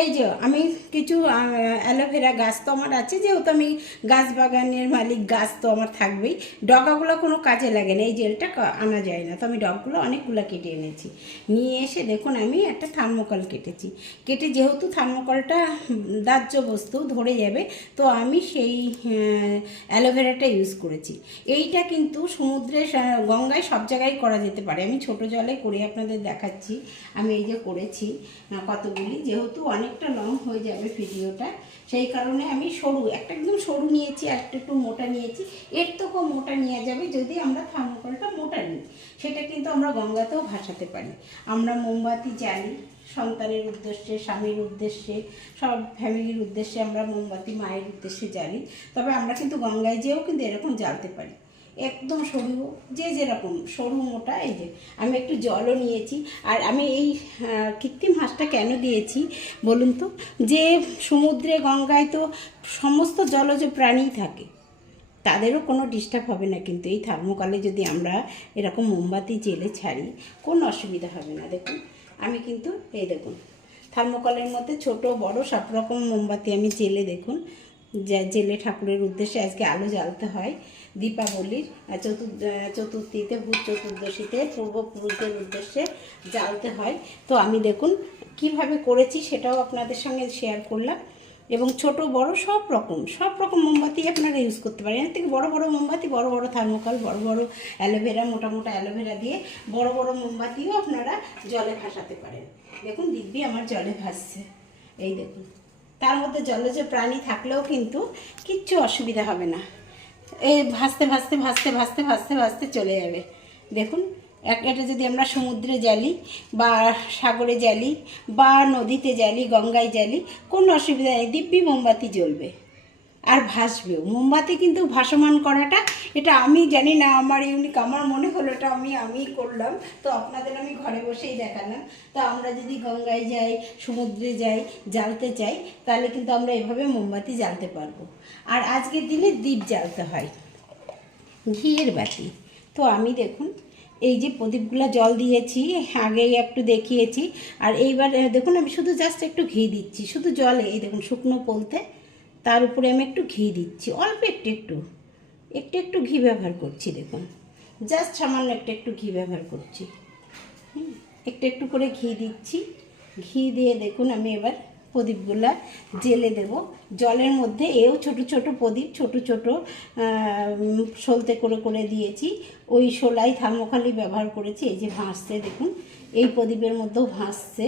এই যে আমি কিছু অ্যালোভেরা গাছ তো আমার আছে, যেহেতু আমি গাছ বাগানের মালিক, গাছ তো আমার থাকবেই। ডগাগুলো কোনো কাজে লাগে না, এই জেলটা আনা যায় না, তো আমি ডগগুলো অনেকগুলো কেটে এনেছি। নিয়ে এসে দেখুন আমি একটা থার্মোকল কেটেছি। কেটে যেহেতু থার্মোকলটা দাহ্য বস্তু ধরে যাবে, তো আমি সেই অ্যালোভেরাটা ইউজ করেছি। এইটা কিন্তু সমুদ্রে, গঙ্গায় সব জায়গায় করা যেতে পারে। আমি ছোট জলে করে আপনাদের দেখাচ্ছি। আমি এই যে করেছি কতগুলি, যেহেতু অনেকটা লং হয়ে যাবে ভিডিওটা, সেই কারণে আমি সরু একটা একদম সরু নিয়েছি, আর একটু মোটা নিয়েছি। এর থেকেও মোটা নেওয়া যাবে যদি আমরা থার্মোকলটা মোটা নিই। সেটা কিন্তু আমরা গঙ্গাতেও ভাসাতে পারি। আমরা মোমবাতি জ্বালি সন্তানের উদ্দেশ্যে, স্বামীর উদ্দেশ্যে, সব ফ্যামিলির উদ্দেশ্যে আমরা মোমবাতি মায়ের উদ্দেশ্যে জ্বালি। তবে আমরা কিন্তু গঙ্গায় যেয়েও কিন্তু এরকম জ্বালতে পারি, একদম সরু, যে যেরকম সরু মোটা। এই যে আমি একটু জলও নিয়েছি। আর আমি এই কৃত্রিম হাঁসটা কেন দিয়েছি বলুন তো, যে সমুদ্রে গঙ্গায় তো সমস্ত জলজ প্রাণী থাকে, তাদেরও কোনো ডিস্টার্ব হবে না কিন্তু এই থার্মোকলে যদি আমরা এরকম মোমবাতি জেলে ছাড়ি, কোনো অসুবিধা হবে না। দেখুন আমি কিন্তু এই দেখুন থার্মোকলের মধ্যে ছোট বড় সব রকম মোমবাতি আমি জেলে, দেখুন জেলে ঠাকুরের উদ্দেশ্যে আজকে আলো জ্বালতে হয় দীপাবলির চতুর্থীতে, ভূত চতুর্দশীতে পূর্বপুরুষদের উদ্দেশ্যে জ্বালতে হয়। তো আমি দেখুন কিভাবে করেছি সেটাও আপনাদের সঙ্গে শেয়ার করলাম। এবং ছোট বড় সব রকম মোমবাতি আপনারা ইউজ করতে পারেন। এর থেকে বড় বড় মোমবাতি, বড় বড় থার্মোকল, বড় বড় অ্যালোভেরা, মোটা মোটা অ্যালোভেরা দিয়ে বড় বড় মোমবাতিও আপনারা জলে ভাসাতে পারেন। দেখুন দিব্যি আমার জলে ভাসছে, এই দেখুন। তার মধ্যে জলজ প্রাণী থাকলেও কিন্তু কিচ্ছু অসুবিধা হবে না, এই ভাসতে ভাসতে ভাসতে ভাসতে ভাসতে ভাসতে চলে যাবে। দেখুন এটা যদি আমরা সমুদ্রে জ্বালি বা সাগরে জ্বালি বা নদীতে জ্বালি, গঙ্গায় জ্বালি, কোনো অসুবিধা নেই, দিব্যি মোমবাতি জ্বলবে আর ভাসবেও। মোমবাতি কিন্তু ভাসমান করাটা, এটা আমি জানি না, আমার ইউনিক, আমার মনে হলো এটা আমি করলাম, তো আপনাদের আমি ঘরে বসেই দেখালাম। তো আমরা যদি গঙ্গায় যাই, সমুদ্রে যাই, জ্বালতে চাই, তাহলে কিন্তু আমরা এভাবে মোমবাতি জ্বালতে পারবো। আর আজকের দিনে দীপ জ্বালতে হয়, ঘিয়ের বাতি। তো আমি দেখুন এই যে প্রদীপগুলো জল দিয়েছি, আগেই একটু দেখিয়েছি। আর এইবার দেখুন আমি শুধু জাস্ট একটু ঘি দিচ্ছি, শুধু জলে, এই দেখুন শুকনো পোলতে, তার উপরে আমি একটু ঘি দিচ্ছি, অল্প একটু ঘি ব্যবহার করছি। দেখুন জাস্ট সামান্য একটু ঘি ব্যবহার করছি, একটু করে ঘি দিচ্ছি। ঘি দিয়ে দেখুন আমি এবার প্রদীপগুলা জেলে দেব জলের মধ্যে। এও ছোট ছোট প্রদীপ, ছোট ছোট সলতে করে করে দিয়েছি। ওই শোলাই থার্মোকলই ব্যবহার করেছি। এই যে ভাসছে দেখুন, এই প্রদীপের মধ্যেও ভাসছে।